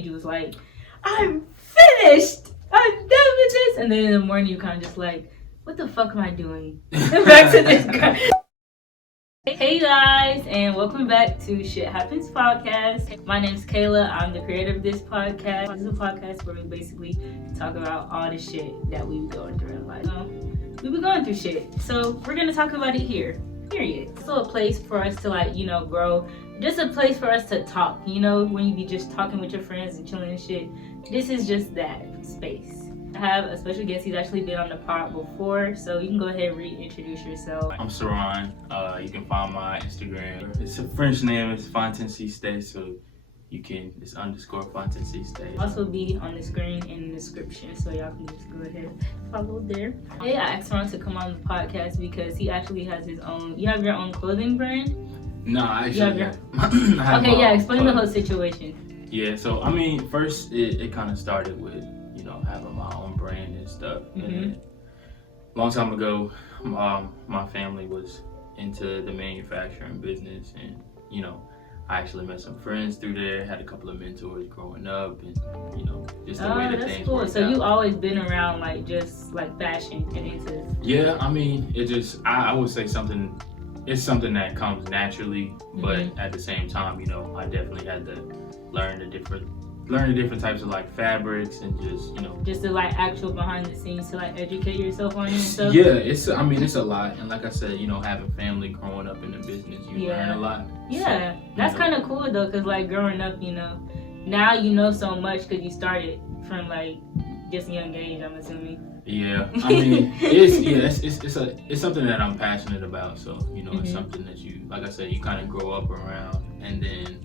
he was like, I'm finished! I'm done with this! And then in the morning, you kind of just like, what the fuck am I doing? Back to this guy. Hey guys, and welcome back to Shit Happens Podcast. My name's Kayla. I'm the creator of this podcast. This is a podcast where we basically talk about all the shit that we be going through in life. We be going through shit, so we're gonna talk about it here. Period. It's still a place for us to grow. Just a place for us to talk. When you be just talking with your friends and chilling and shit. This is just that space. I have a special guest. He's actually been on the pod before, so you can go ahead and reintroduce yourself. I'm Saran. You can find my Instagram. It's a French name. It's Fontaine Stay, so you can it's _Fontaine Stay. Also be on the screen in the description, so y'all can just go ahead and follow there. I asked Saran to come on the podcast because he actually has his own. You have your own clothing brand? No, actually. Explain the whole situation. Yeah, so I mean, first it kind of started with having my own brand and stuff. Mm-hmm. And then, a long time ago, my family was into the manufacturing business, and I actually met some friends through there. Had a couple of mentors growing up, and just the way that things cool. worked So out. you always been around just fashion and into. Yeah, I mean, it just I would say something. It's something that comes naturally, but at the same time, I definitely had to learn the different types of fabrics and just the actual behind the scenes to educate yourself on it and stuff. Yeah, it's a lot, and like I said, having family growing up in the business, you learn a lot. Yeah, so, that's kind of cool though, because growing up, now you know so much because you started from just a young age, I'm assuming. Yeah, I mean, it's something that I'm passionate about. So it's something that you, like I said, you kind of grow up around, and then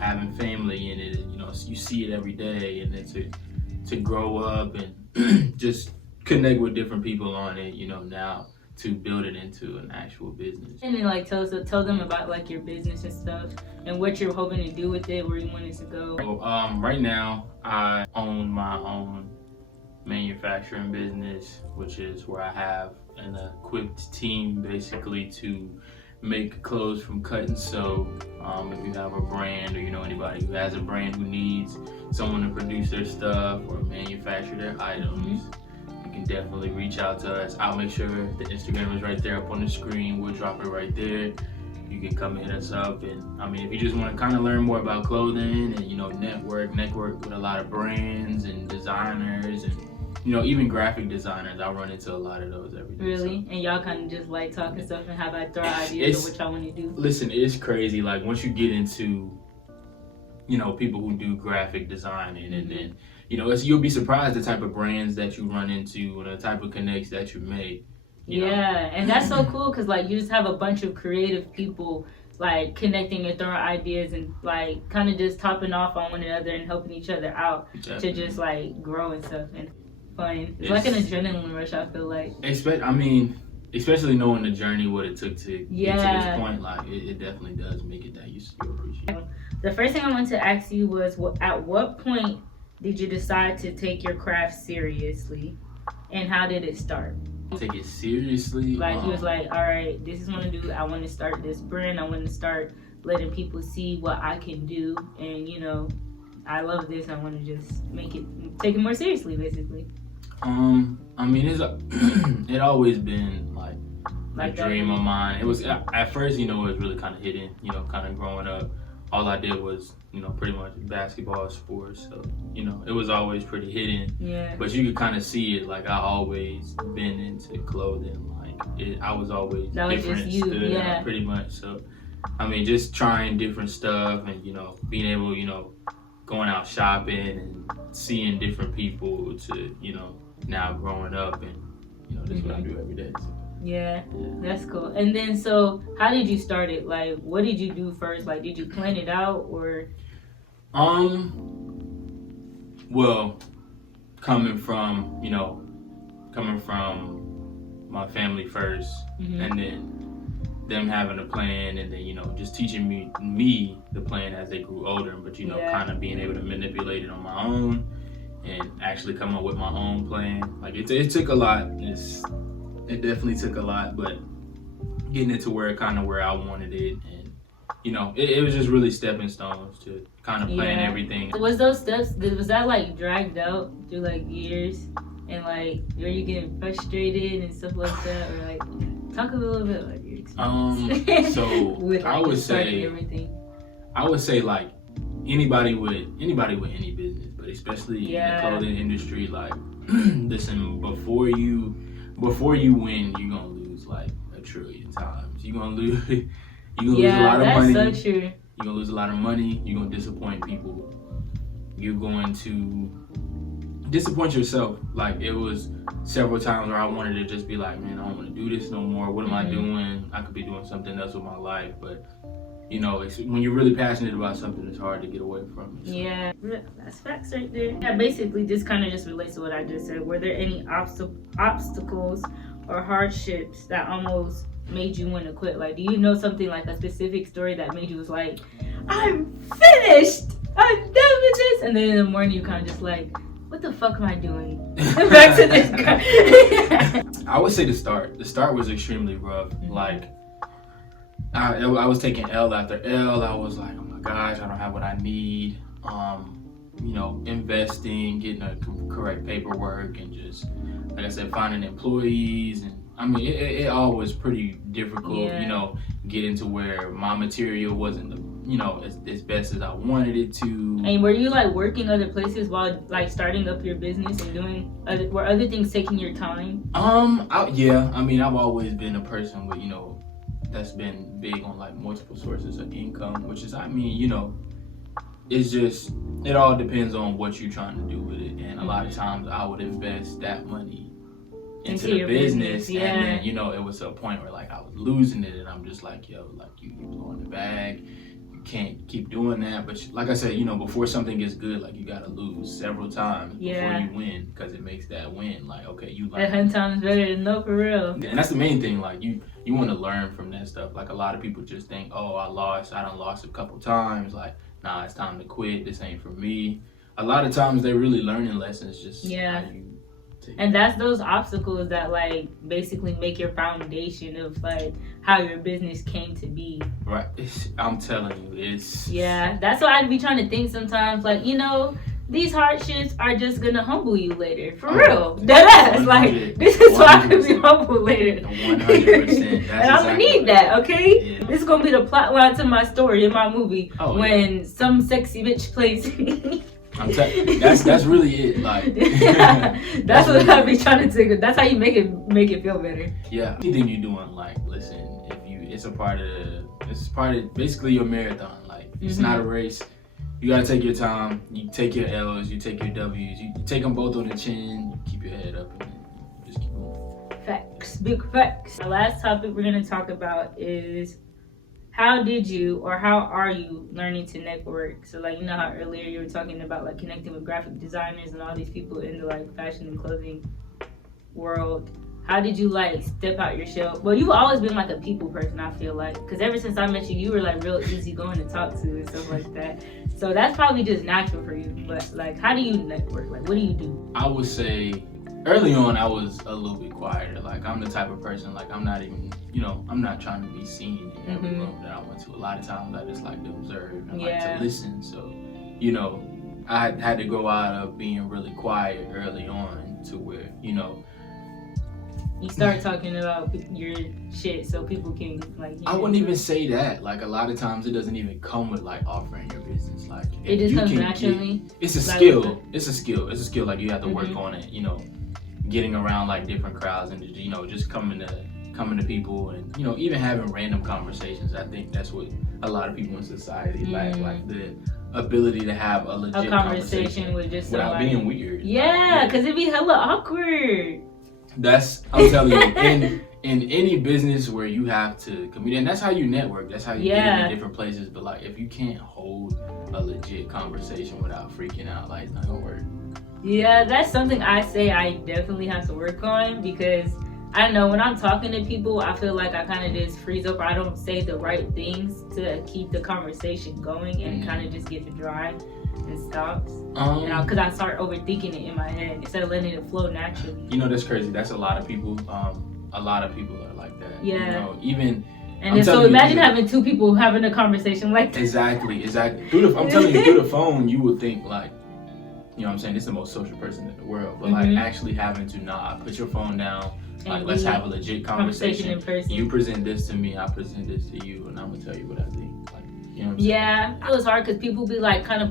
having family in it, you see it every day, and then to grow up and just connect with different people on it, now to build it into an actual business. And then tell them about your business and stuff and what you're hoping to do with it, where you want it to go. So, right now I own my own manufacturing business, which is where I have an equipped team basically to make clothes from cut and sew. If you have a brand or anybody who has a brand who needs someone to produce their stuff or manufacture their items, you can definitely reach out to us. I'll make sure the Instagram is right there up on the screen. We'll drop it right there. You can come hit us up, and I mean, if you just want to kind of learn more about clothing and network with a lot of brands and designers and even graphic designers, I run into a lot of those every day. Really? So. And y'all kind of just talking stuff and have throw ideas of what y'all want to do? Listen, it's crazy. Once you get into, people who do graphic designing, and then, you'll be surprised the type of brands that you run into and the type of connects that you make. Yeah, and that's so cool because you just have a bunch of creative people connecting and throwing ideas and kind of just topping off on one another and helping each other out. Definitely. To just grow and stuff and fun. It's like an adrenaline rush, I feel like. Especially knowing the journey, what it took to get to this point, it definitely does make it that you appreciate it. The first thing I wanted to ask you was, at what point did you decide to take your craft seriously, and how did it start? Take it seriously? He was all right, this is what I do. I want to start this brand. I want to start letting people see what I can do, and I love this. I want to just take it more seriously, basically. It always been a dream of mine. It was at first, it was really kind of hidden. Kind of growing up, all I did was pretty much basketball, sports. So it was always pretty hidden. Yeah. But you could kind of see it. I always been into clothing. I was always that was different. Just you, yeah. Pretty much. So just trying different stuff and being able going out shopping and seeing different people to now growing up, and this is what I do every day. So. Yeah, that's cool. And then, so how did you start it? What did you do first? Did you plan it out or? Well, coming from my family first, and then them having a plan, and then just teaching me the plan as they grew older, but kind of being able to manipulate it on my own and actually come up with my own plan. It took a lot. It definitely took a lot, but getting it to where I wanted it, and you know, it was just really stepping stones to kind of plan everything. Was those steps, was that like dragged out through like years? And like, were you getting frustrated and stuff like that? Or like, talk a little bit about your experience. So with, like, I would say like anybody with any business, but especially in the clothing industry, like listen, before you win, you're gonna lose like 1 trillion times. You're gonna lose a lot of money. That's so true. You're gonna lose a lot of money. You're gonna disappoint people. You're going to disappoint yourself. Like, it was several times where I wanted to just be like, man, I don't want to do this no more. What am I doing? I could be doing something else with my life. But you know, when you're really passionate about something, it's hard to get away from it. So. Yeah, that's facts right there. Yeah, basically, this kind of just relates to what I just said. Were there any obstacles or hardships that almost made you want to quit? Like, do you know something, like a specific story that made you was like, I'm finished, I'm done with this, and then in the morning you kind of just like, what the fuck am I doing? Back to this guy. I would say the start was extremely rough. Like, I was taking L after L. I was like, oh my gosh, I don't have what I need. You know, investing, getting the correct paperwork, and just, like I said, finding employees. And I mean, it all was pretty difficult, you know, getting to where my material wasn't, you know, as best as I wanted it to. And were you like working other places while like starting up your business and doing were other things taking your time? Yeah, I mean, I've always been a person with, you know, that's been big on like multiple sources of income, which is, I mean, you know, it's just, it all depends on what you're trying to do with it. And a lot of times I would invest that money into the business, and then, you know, it was to a point where like I was losing it, and I'm just like, yo, like you're blowing the bag. You can't keep doing that. But like I said, you know, before something gets good, like you gotta lose several times before you win, because it makes that win like, okay, you learn. 100 times better than no, for real. And that's the main thing. Like you want to learn from that stuff. Like, a lot of people just think, oh, I done lost a couple times. Like, nah, it's time to quit. This ain't for me. A lot of times they're really learning lessons. Just how you and that's those obstacles that like basically make your foundation of like how your business came to be. Right. I'm telling you, it's that's why I'd be trying to think sometimes, like, you know, these hardships are just gonna humble you later. For real. Deadass. Like, this is why I could be humbled later. 100%. And I'm gonna need that, okay? This is gonna be the plot line to my story in my movie. When some sexy bitch plays me. That's really it. Like, that's what I be trying to take. That's how you make it feel better. Yeah. Anything you're doing, like, listen, it's part of basically your marathon. Like, it's not a race. You gotta take your time. You take your L's, you take your W's, you take them both on the chin. You keep your head up, and then you just keep going. Facts, big facts. The last topic we're gonna talk about is, how did you, or how are you learning to network? So, like, you know how earlier you were talking about like connecting with graphic designers and all these people in the like fashion and clothing world. How did you like step out your shell? Well, you've always been like a people person, I feel like, because ever since I met you, you were like real easy going to talk to and stuff like that. So that's probably just natural for you. But like, how do you network? Like, what do you do? I would say early on, I was a little bit quieter. Like, I'm the type of person, like, I'm not even, you know, I'm not trying to be seen in every room that I went to. A lot of times I just like to observe and like to listen. So, you know, I had to go out of being really quiet early on to where, you know, you start talking about your shit so people can like. I wouldn't even say that. Like, a lot of times it doesn't even come with like offering your business. Like, it just comes naturally. It's a skill. It's a skill. Like, you have to work on it. You know, getting around like different crowds and, you know, just coming to people, and, you know, even having random conversations. I think that's what a lot of people in society lack. Like, the ability to have a legit conversation with just without somebody being weird. Yeah, because it'd be hella awkward. I'm telling you, in any business where you have to communicate, and that's how you network, that's how you get in different places. But like, if you can't hold a legit conversation without freaking out, like, it's not gonna work. Yeah, that's something I say I definitely have to work on, because I don't know, when I'm talking to people, I feel like I kind of just freeze up, or I don't say the right things to keep the conversation going, and it kind of just gets dry and stops. Because I start overthinking it in my head instead of letting it flow naturally. You know, that's crazy. That's a lot of people. A lot of people are like that. Yeah. You know, even And I'm then, so telling you, imagine dude. having two people having a conversation like that. Exactly. I'm telling you, through the phone, you would think like, you know what I'm saying, this is the most social person in the world. But like actually having to put your phone down, like let's have a legit conversation. In person. You present this to me, I present this to you, and I'm gonna tell you what I think. Like, you know what I'm saying? Yeah, it was hard because people be like kind of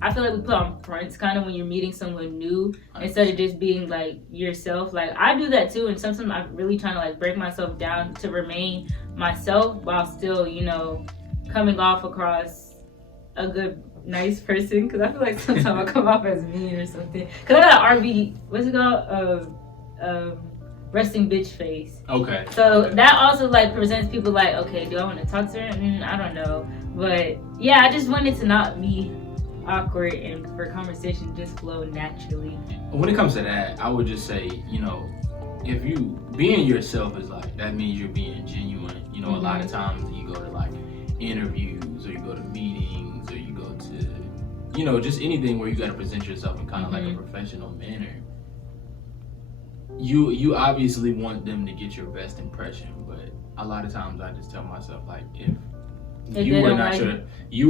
I feel like we put on fronts kind of when you're meeting someone new instead of just being like yourself. Like I do that too, and sometimes I'm really trying to like break myself down to remain myself while still, you know, coming off across a good, nice person. Because I feel like sometimes I come off as mean or something. Because I got an RB, what's it called? Resting bitch face. Okay. So that also like presents people like, okay, do I want to talk to her? I don't know. But yeah, I just wanted to not be awkward and for conversation just flow naturally. When it comes to that, I would just say, you know, if you being yourself is like, that means you're being genuine. You know, a lot of times you go to like interviews or you go to meetings or you go to, you know, just anything where you got to present yourself in kind of like a professional manner. You obviously want them to get your best impression, but a lot of times I just tell myself like, if you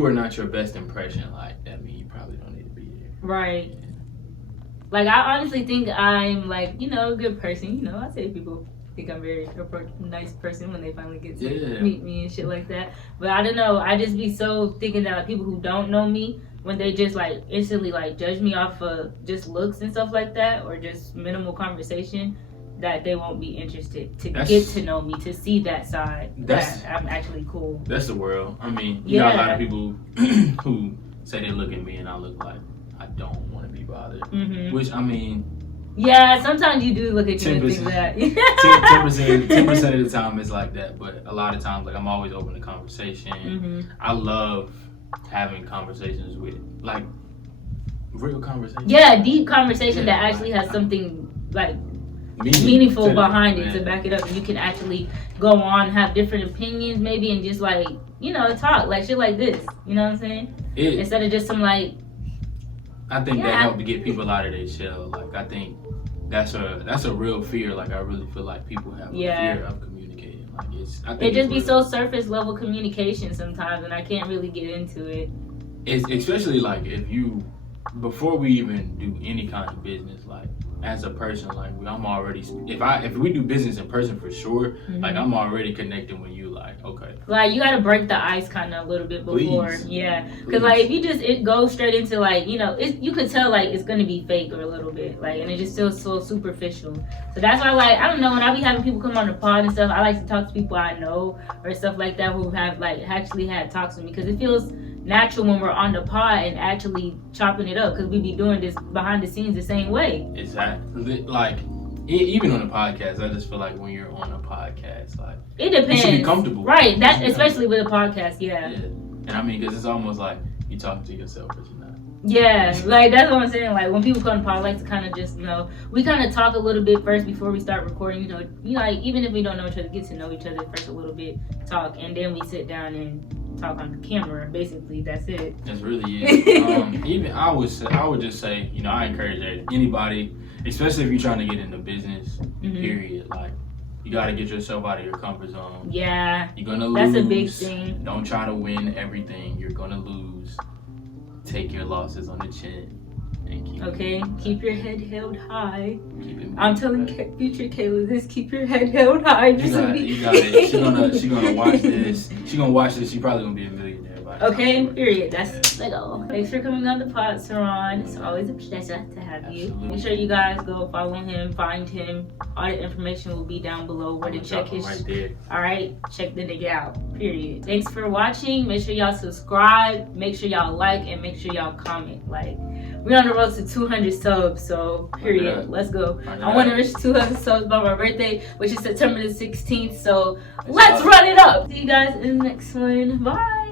are not your best impression, like that means you probably don't need to be there. Right. Like I honestly think I'm like, you know, a good person. You know, I say people think I'm very nice person when they finally get to meet me and shit like that. But I don't know. I just be so thinking that like, people who don't know me, when they just like instantly like judge me off of just looks and stuff like that, or just minimal conversation, that they won't be interested to get to know me, to see that side that I'm actually cool. That's the world. I mean, you got a lot of people who say they look at me and I look like I don't want to be bothered. Which I mean, yeah, sometimes you do look at you and think that. 10% of the time it's like that, but a lot of times like I'm always open to conversation. I love having conversations with like real conversations. Yeah, deep conversation that actually has something like meaningful behind it to back it up, and you can actually go on, have different opinions maybe, and just like, you know, talk like shit like this. You know what I'm saying? Instead of just some like. I think that helped to get people out of their shell. Like I think that's a real fear. Like I really feel like people have a fear of communicating. Like it just be so surface level communication sometimes, and I can't really get into it. It's especially like before we even do any kind of business, like as a person, like I'm already, if we do business in person for sure, like I'm already connecting with you, like okay, like you gotta break the ice kind of a little bit before. Because like if you just go straight into like, you know, you could tell like it's gonna be fake or a little bit, like, and it just feels so superficial. So that's why, like, I don't know, when I be having people come on the pod and stuff, I like to talk to people I know or stuff like that who have like actually had talks with me, because it feels natural when we're on the pod and actually chopping it up, because we be doing this behind the scenes the same way. Exactly. Like even on a podcast, I just feel like when you're on a podcast, like it depends. You should be comfortable, right? That especially with a podcast, yeah. And I mean, because it's almost like you talking to yourself, but you're not. Yeah, like that's what I'm saying. Like when people come to pod, I like to kind of just, you know, we kind of talk a little bit first before we start recording. You know, like even if we don't know each other, get to know each other first a little bit, talk, and then we sit down and talk on camera. Basically, that's it. That's really it. Even I would just say, you know, I encourage anybody, especially if you're trying to get into business. Period. Like you got to get yourself out of your comfort zone. Yeah, you're gonna lose. That's a big thing. Don't try to win everything. You're gonna lose. Take your losses on the chin. And keep your head held high. I'm telling future Kayla this: keep your head held high. You got it. She gonna watch this. She gonna watch this. She probably gonna be a millionaire. Okay, period. That's the goal. Thanks for coming on the pod, Saran. It's always a pleasure to have you. Make sure you guys go follow him, find him. All the information will be down below where to check his. Right there. All right, check the nigga out. Period. Thanks for watching. Make sure y'all subscribe. Make sure y'all like, and make sure y'all comment. Like, we're on the road to 200 subs, so period. Let's go. I want to reach 200 subs by my birthday, which is September the 16th. So let's run it up. See you guys in the next one. Bye.